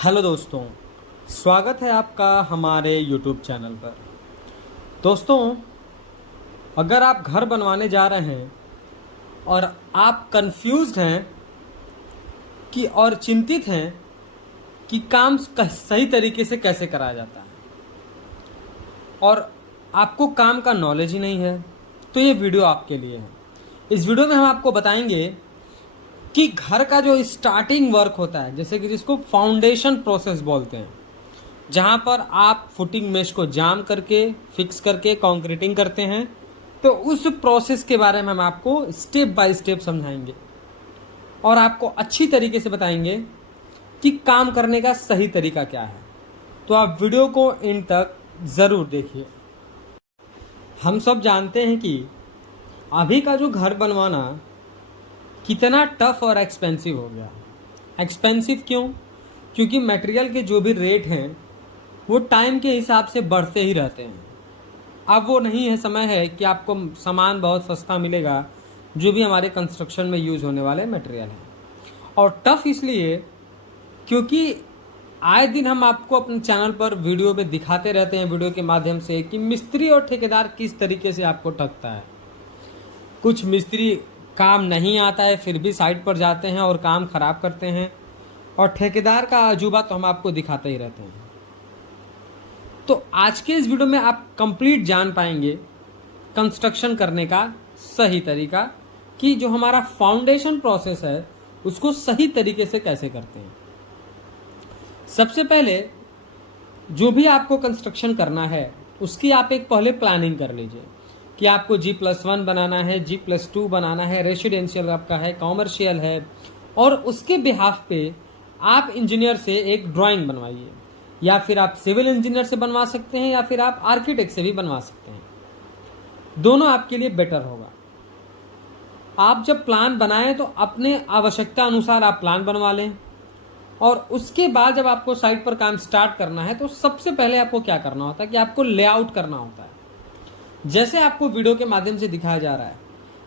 Hello दोस्तों, स्वागत है आपका हमारे YouTube चैनल पर। दोस्तों, अगर आप घर बनवाने जा रहे हैं और आप कंफ्यूज्ड हैं कि और चिंतित हैं कि काम सही तरीके से कैसे कराया जाता है और आपको काम का नॉलेज ही नहीं है, तो ये वीडियो आपके लिए है। इस वीडियो में हम आपको बताएंगे कि घर का जो स्टार्टिंग वर्क होता है, जैसे कि जिसको फाउंडेशन प्रोसेस बोलते हैं, जहाँ पर आप फुटिंग मेश को जाम करके फिक्स करके कंक्रीटिंग करते हैं, तो उस प्रोसेस के बारे में हम आपको स्टेप बाय स्टेप समझाएंगे और आपको अच्छी तरीके से बताएंगे कि काम करने का सही तरीका क्या है। तो आप वीडियो को इन तक ज़रूर देखिए। हम सब जानते हैं कि अभी का जो घर बनवाना कितना टफ और एक्सपेंसिव हो गया। एक्सपेंसिव क्यों? क्योंकि मटेरियल के जो भी रेट हैं वो टाइम के हिसाब से बढ़ते ही रहते हैं। अब वो नहीं है समय है कि आपको सामान बहुत सस्ता मिलेगा, जो भी हमारे कंस्ट्रक्शन में यूज़ होने वाले मटेरियल हैं। और टफ इसलिए क्योंकि आए दिन हम आपको अपने चैनल पर वीडियो में दिखाते रहते हैं, वीडियो के माध्यम से, कि मिस्त्री और ठेकेदार किस तरीके से आपको ठगता है। कुछ मिस्त्री काम नहीं आता है फिर भी साइट पर जाते हैं और काम ख़राब करते हैं, और ठेकेदार का अजूबा तो हम आपको दिखाते ही रहते हैं। तो आज के इस वीडियो में आप कंप्लीट जान पाएंगे कंस्ट्रक्शन करने का सही तरीका, कि जो हमारा फाउंडेशन प्रोसेस है उसको सही तरीके से कैसे करते हैं। सबसे पहले जो भी आपको कंस्ट्रक्शन करना है उसकी आप एक पहले प्लानिंग कर लीजिए कि आपको G+1 बनाना है, G+2 बनाना है, रेसिडेंशियल आपका है, कॉमर्शियल है, और उसके बिहाफ पे आप इंजीनियर से एक ड्राइंग बनवाइए, या फिर आप सिविल इंजीनियर से बनवा सकते हैं, या फिर आप आर्किटेक्ट से भी बनवा सकते हैं। दोनों आपके लिए बेटर होगा। आप जब प्लान बनाएं तो अपने आवश्यकता अनुसार आप प्लान बनवा लें, और उसके बाद जब आपको साइट पर काम स्टार्ट करना है तो सबसे पहले आपको क्या करना होता है कि आपको लेआउट करना होता है। जैसे आपको वीडियो के माध्यम से दिखाया जा रहा है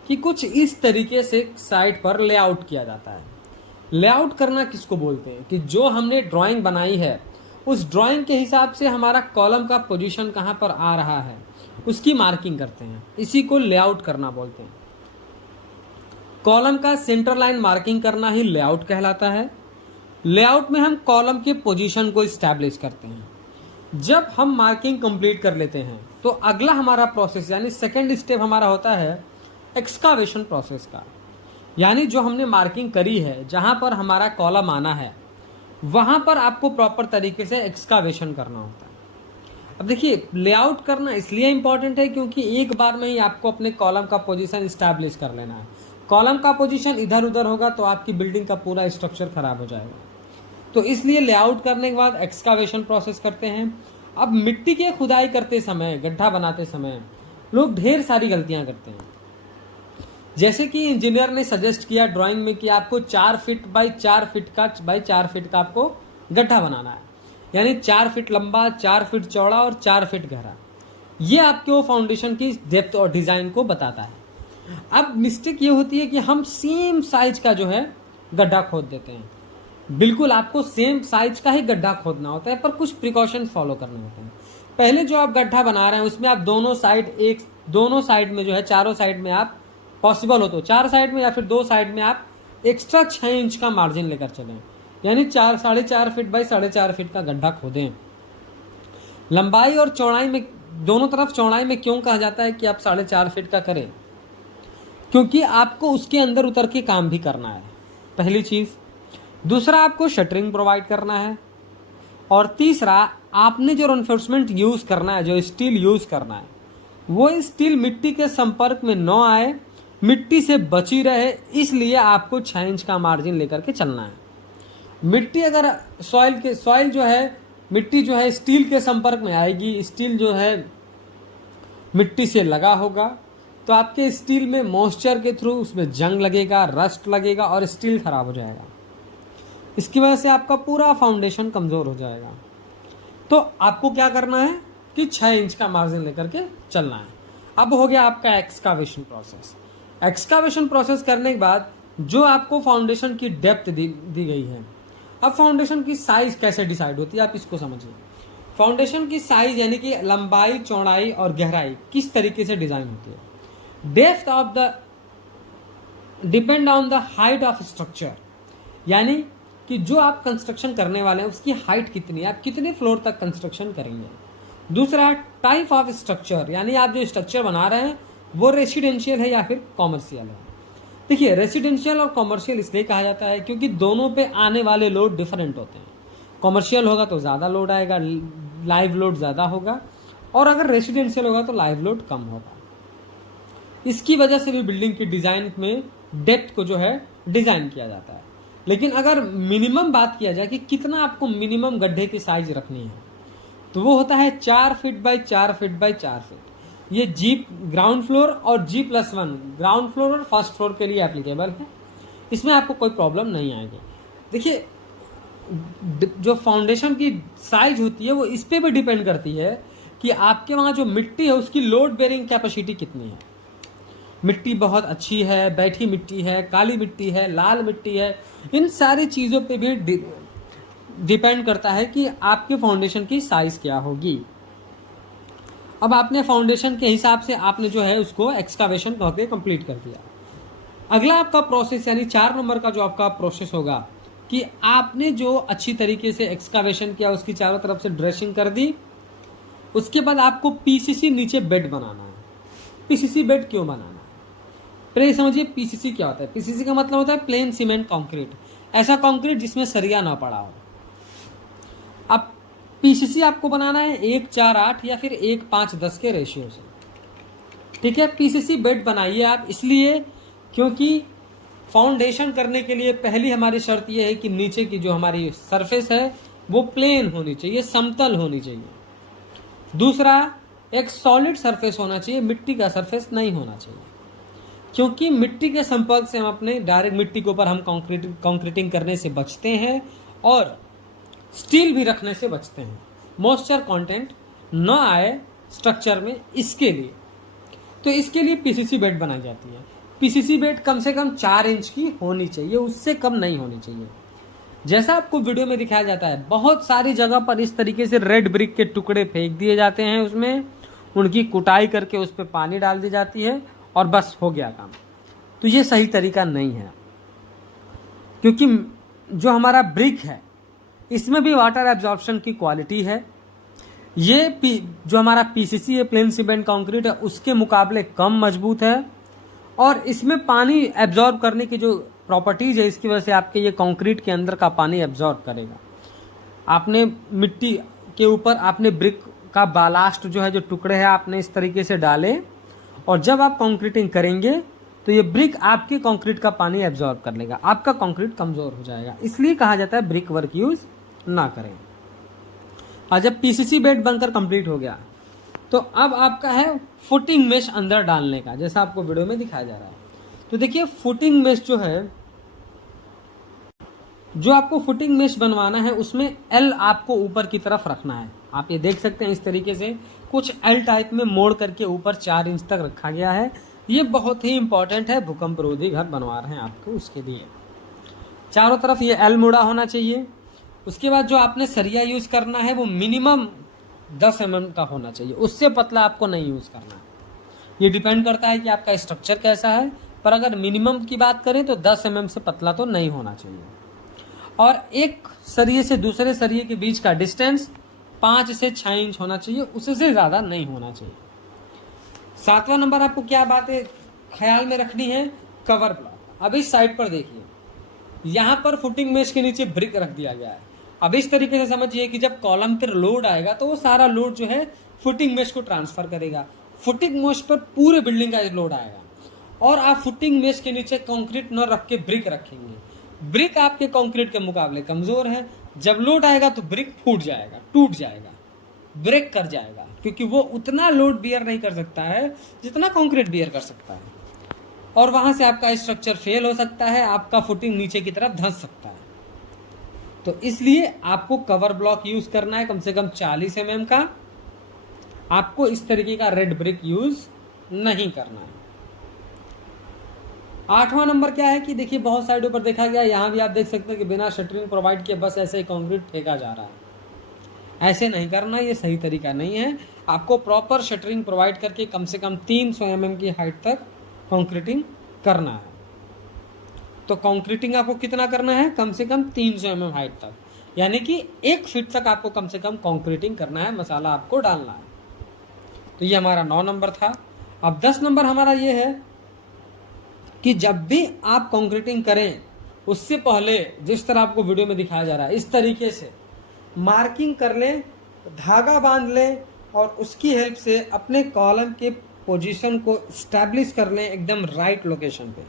कि कुछ इस तरीके से साइट पर लेआउट किया जाता है। लेआउट करना किसको बोलते हैं? कि जो हमने ड्राइंग बनाई है उस ड्राइंग के हिसाब से हमारा कॉलम का पोजीशन कहाँ पर आ रहा है उसकी मार्किंग करते हैं, इसी को लेआउट करना बोलते हैं। कॉलम का सेंटर लाइन मार्किंग करना ही लेआउट कहलाता है। लेआउट में हम कॉलम के पोजीशन को इस्टेब्लिश करते हैं। जब हम मार्किंग कंप्लीट कर लेते हैं तो अगला हमारा प्रोसेस यानी सेकंड स्टेप हमारा होता है एक्सकावेशन प्रोसेस का। यानी जो हमने मार्किंग करी है, जहां पर हमारा कॉलम आना है, वहां पर आपको प्रॉपर तरीके से एक्सकावेशन करना होता है। अब देखिए, लेआउट करना इसलिए इंपॉर्टेंट है क्योंकि एक बार में ही आपको अपने कॉलम का पोजीशन इस्टेब्लिश कर लेना है। कॉलम का पोजीशन इधर उधर होगा तो आपकी बिल्डिंग का पूरा स्ट्रक्चर खराब हो जाएगा। तो इसलिए लेआउट करने के बाद एक्सकावेशन प्रोसेस करते हैं। अब मिट्टी की खुदाई करते समय, गड्ढा बनाते समय लोग ढेर सारी गलतियां करते हैं। जैसे कि इंजीनियर ने सजेस्ट किया ड्राइंग में कि आपको 4 फीट बाई 4 फीट का आपको गड्ढा बनाना है, यानी 4 फीट लंबा, 4 फीट चौड़ा और 4 फीट गहरा। ये आपके फाउंडेशन की डेप्थ और डिजाइन को बताता है। अब मिस्टेक ये होती है कि हम सेम साइज का जो है गड्ढा खोद देते हैं। बिल्कुल आपको सेम साइज का ही गड्ढा खोदना होता है, पर कुछ प्रिकॉशंस फॉलो करने होते हैं। पहले जो आप गड्ढा बना रहे हैं उसमें आप दोनों साइड में जो है, चारों साइड में आप पॉसिबल हो तो 4 साइड में या फिर 2 साइड में आप एक्स्ट्रा 6 इंच का मार्जिन लेकर चलें, यानी 4.5 फीट बाई 4.5 फीट का गड्ढा खोदें। लंबाई और चौड़ाई में, दोनों तरफ चौड़ाई में क्यों कहा जाता है कि आप 4.5 फीट का करें? क्योंकि आपको उसके अंदर उतर के काम भी करना है, पहली चीज़। दूसरा, आपको शटरिंग प्रोवाइड करना है। और तीसरा, आपने जो रेनफोर्समेंट यूज़ करना है, जो स्टील यूज़ करना है, वो स्टील मिट्टी के संपर्क में न आए, मिट्टी से बची रहे, इसलिए आपको 6 इंच का मार्जिन लेकर के चलना है। मिट्टी अगर सॉइल जो है, मिट्टी जो है स्टील के संपर्क में आएगी, स्टील जो है मिट्टी से लगा होगा, तो आपके स्टील में मॉइस्चर के थ्रू उसमें जंग लगेगा, रस्ट लगेगा और स्टील खराब हो जाएगा। इसकी वजह से आपका पूरा फाउंडेशन कमज़ोर हो जाएगा। तो आपको क्या करना है कि 6 इंच का मार्जिन लेकर के चलना है। अब हो गया आपका एक्सकावेशन प्रोसेस। एक्सकावेशन प्रोसेस करने के बाद जो आपको फाउंडेशन की डेप्थ दी गई है, अब फाउंडेशन की साइज कैसे डिसाइड होती है, आप इसको समझिए। फाउंडेशन की साइज यानी कि लंबाई, चौड़ाई और गहराई किस तरीके से डिजाइन होती है। Depth of the depend on the height of structure, यानी कि जो आप कंस्ट्रक्शन करने वाले हैं उसकी हाइट कितनी है, आप कितने फ्लोर तक कंस्ट्रक्शन करेंगे। दूसरा, टाइप ऑफ स्ट्रक्चर, यानी आप जो स्ट्रक्चर बना रहे हैं वो रेसिडेंशियल है या फिर कॉमर्शियल है। देखिए, रेसिडेंशियल और कॉमर्शियल इसलिए कहा जाता है क्योंकि दोनों पे आने वाले लोड डिफरेंट होते हैं। कॉमर्शियल होगा तो ज़्यादा लोड आएगा, लाइव लोड ज़्यादा होगा, और अगर रेसिडेंशियल होगा तो लाइव लोड कम होगा। इसकी वजह से भी बिल्डिंग की डिज़ाइन में डेप्थ को जो है डिज़ाइन किया जाता है। लेकिन अगर मिनिमम बात किया जाए कि कितना आपको मिनिमम गड्ढे की साइज रखनी है, तो वो होता है 4 feet by 4 feet by 4 feet. ये जी ग्राउंड फ्लोर और G+1 ग्राउंड फ्लोर और फर्स्ट फ्लोर के लिए एप्लीकेबल है। इसमें आपको कोई प्रॉब्लम नहीं आएगी। देखिए, जो फाउंडेशन की साइज होती है वो इस पे भी डिपेंड करती है कि आपके वहाँ जो मिट्टी है उसकी लोड बेयरिंग कैपेसिटी कितनी है। मिट्टी बहुत अच्छी है, बैठी मिट्टी है, काली मिट्टी है, लाल मिट्टी है, इन सारी चीज़ों पे भी डिपेंड करता है कि आपके फाउंडेशन की साइज क्या होगी। अब आपने फाउंडेशन के हिसाब से आपने जो है उसको एक्सकावेशन करके कंप्लीट कर दिया। अगला आपका प्रोसेस यानी 4 नंबर का जो आपका प्रोसेस होगा कि आपने जो अच्छी तरीके से एक्सकावेशन किया, उसकी चारों तरफ से ड्रेसिंग कर दी, उसके बाद आपको पीसीसी नीचे बेड बनाना है। पीसीसी बेड क्यों बनाना है, पहले समझिए पीसीसी क्या होता है। पीसीसी का मतलब होता है प्लेन सीमेंट कंक्रीट, ऐसा कंक्रीट जिसमें सरिया ना पड़ा हो। अब पीसीसी आपको बनाना है 1:4:8 या फिर 1:5:10 के रेशियो से, ठीक है। पीसीसी बेड बनाइए आप, इसलिए क्योंकि फाउंडेशन करने के लिए पहली हमारी शर्त यह है कि नीचे की जो हमारी सरफेस है वो प्लेन होनी चाहिए, समतल होनी चाहिए। दूसरा, एक सॉलिड सरफेस होना चाहिए, मिट्टी का सरफेस नहीं होना चाहिए, क्योंकि मिट्टी के संपर्क से हम अपने डायरेक्ट मिट्टी के ऊपर हम कंक्रीटिंग करने से बचते हैं और स्टील भी रखने से बचते हैं, मॉइस्चर कंटेंट न आए स्ट्रक्चर में, इसके लिए। तो इसके लिए पीसीसी बेड बनाई जाती है। पीसीसी बेड कम से कम 4 इंच की होनी चाहिए, उससे कम नहीं होनी चाहिए। जैसा आपको वीडियो में दिखाया जाता है, बहुत सारी जगह पर इस तरीके से रेड ब्रिक के टुकड़े फेंक दिए जाते हैं, उसमें उनकी कुटाई करके उस पर पानी डाल दी जाती है और बस हो गया काम। तो ये सही तरीका नहीं है, क्योंकि जो हमारा ब्रिक है इसमें भी वाटर एब्जॉर्प्शन की क्वालिटी है। ये जो हमारा पीसीसी है, प्लेन सीमेंट कंक्रीट है, उसके मुकाबले कम मजबूत है और इसमें पानी एब्जॉर्ब करने की जो प्रॉपर्टीज है, इसकी वजह से आपके ये कंक्रीट के अंदर का पानी एब्जॉर्ब करेगा। आपने मिट्टी के ऊपर आपने ब्रिक का बालास्ट जो है, जो टुकड़े हैं, आपने इस तरीके से डाले और जब आप कंक्रीटिंग करेंगे तो ये ब्रिक आपके कंक्रीट का पानी एब्जॉर्ब कर लेगा, आपका कंक्रीट कमज़ोर हो जाएगा। इसलिए कहा जाता है ब्रिक वर्क यूज़ ना करें। और जब पीसीसी बेड बनकर कंप्लीट हो गया तो अब आपका है फुटिंग मेश अंदर डालने का, जैसा आपको वीडियो में दिखाया जा रहा है। तो देखिए, फुटिंग मेश जो है, जो आपको फुटिंग मेश बनवाना है उसमें एल आपको ऊपर की तरफ रखना है। आप ये देख सकते हैं इस तरीके से कुछ एल टाइप में मोड़ करके ऊपर 4 इंच तक रखा गया है। ये बहुत ही इंपॉर्टेंट है, भूकंप रोधी घर बनवा रहे हैं आपको, उसके लिए चारों तरफ ये एल मुड़ा होना चाहिए। उसके बाद जो आपने सरिया यूज़ करना है वो मिनिमम 10 mm का होना चाहिए, उससे पतला आपको नहीं यूज़ करना है। ये डिपेंड करता है कि आपका स्ट्रक्चर कैसा है, पर अगर मिनिमम की बात करें तो 10 mm से पतला तो नहीं होना चाहिए। और एक सरिये से दूसरे सरिये के बीच का डिस्टेंस 5 से 6 इंच होना चाहिए, उससे ज़्यादा नहीं होना चाहिए। 7वां नंबर आपको क्या बातें ख्याल में रखनी है, कवर ब्लॉक। अब इस साइड पर देखिए, यहाँ पर फुटिंग मेश के नीचे ब्रिक रख दिया गया है। अब इस तरीके से समझिए कि जब कॉलम पर लोड आएगा तो वो सारा लोड जो है फुटिंग मेश को ट्रांसफर करेगा। फुटिंग मेश पर पूरे बिल्डिंग का लोड आएगा और आप फुटिंग मेश के नीचे कंक्रीट न रख के ब्रिक रखेंगे। ब्रिक आपके कंक्रीट के मुकाबले कमजोर है, जब लोड आएगा तो ब्रिक फूट जाएगा, टूट जाएगा, ब्रेक कर जाएगा, क्योंकि वो उतना लोड बियर नहीं कर सकता है जितना कंक्रीट बियर कर सकता है, और वहां से आपका स्ट्रक्चर फेल हो सकता है, आपका फुटिंग नीचे की तरफ धंस सकता है। तो इसलिए आपको कवर ब्लॉक यूज करना है कम से कम 40 mm का। आपको इस तरीके का रेड ब्रिक यूज नहीं करना है। 8वां नंबर क्या है कि देखिए बहुत साइडों पर देखा गया, यहाँ भी आप देख सकते हैं कि बिना शटरिंग प्रोवाइड किए बस ऐसे ही कंक्रीट फेंका जा रहा है। ऐसे नहीं करना, ये सही तरीका नहीं है। आपको प्रॉपर शटरिंग प्रोवाइड करके कम से कम 300 mm की हाइट तक कंक्रीटिंग करना है। तो कंक्रीटिंग आपको कितना करना है? कम से कम 300 mm हाइट तक, यानी कि 1 फीट तक आपको कम से कम कंक्रीटिंग करना है, मसाला आपको डालना है। तो ये हमारा 9 नंबर था। अब 10 नंबर हमारा ये है कि जब भी आप कंक्रीटिंग करें उससे पहले जिस तरह आपको वीडियो में दिखाया जा रहा है इस तरीके से मार्किंग कर लें, धागा बांध लें और उसकी हेल्प से अपने कॉलम के पोजीशन को स्टैब्लिश कर लें एकदम राइट लोकेशन पे,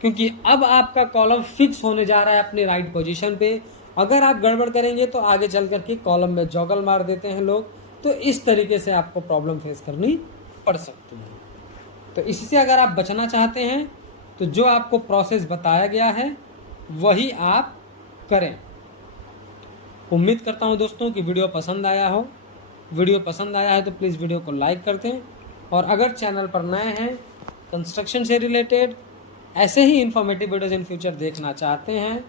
क्योंकि अब आपका कॉलम फिक्स होने जा रहा है अपने राइट पोजीशन पे। अगर आप गड़बड़ करेंगे तो आगे चल करके कॉलम में जॉगल मार देते हैं लोग, तो इस तरीके से आपको प्रॉब्लम फेस करनी पड़ सकती है। तो इससे अगर आप बचना चाहते हैं तो जो आपको प्रोसेस बताया गया है वही आप करें। उम्मीद करता हूं दोस्तों कि वीडियो पसंद आया हो। वीडियो पसंद आया है तो प्लीज़ वीडियो को लाइक कर दें, और अगर चैनल पर नए हैं, कंस्ट्रक्शन से रिलेटेड ऐसे ही इन्फॉर्मेटिव वीडियोज़ इन फ्यूचर देखना चाहते हैं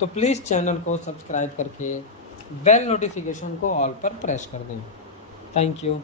तो प्लीज़ चैनल को सब्सक्राइब करके बेल नोटिफिकेशन को ऑल पर प्रेस कर दें। Thank you.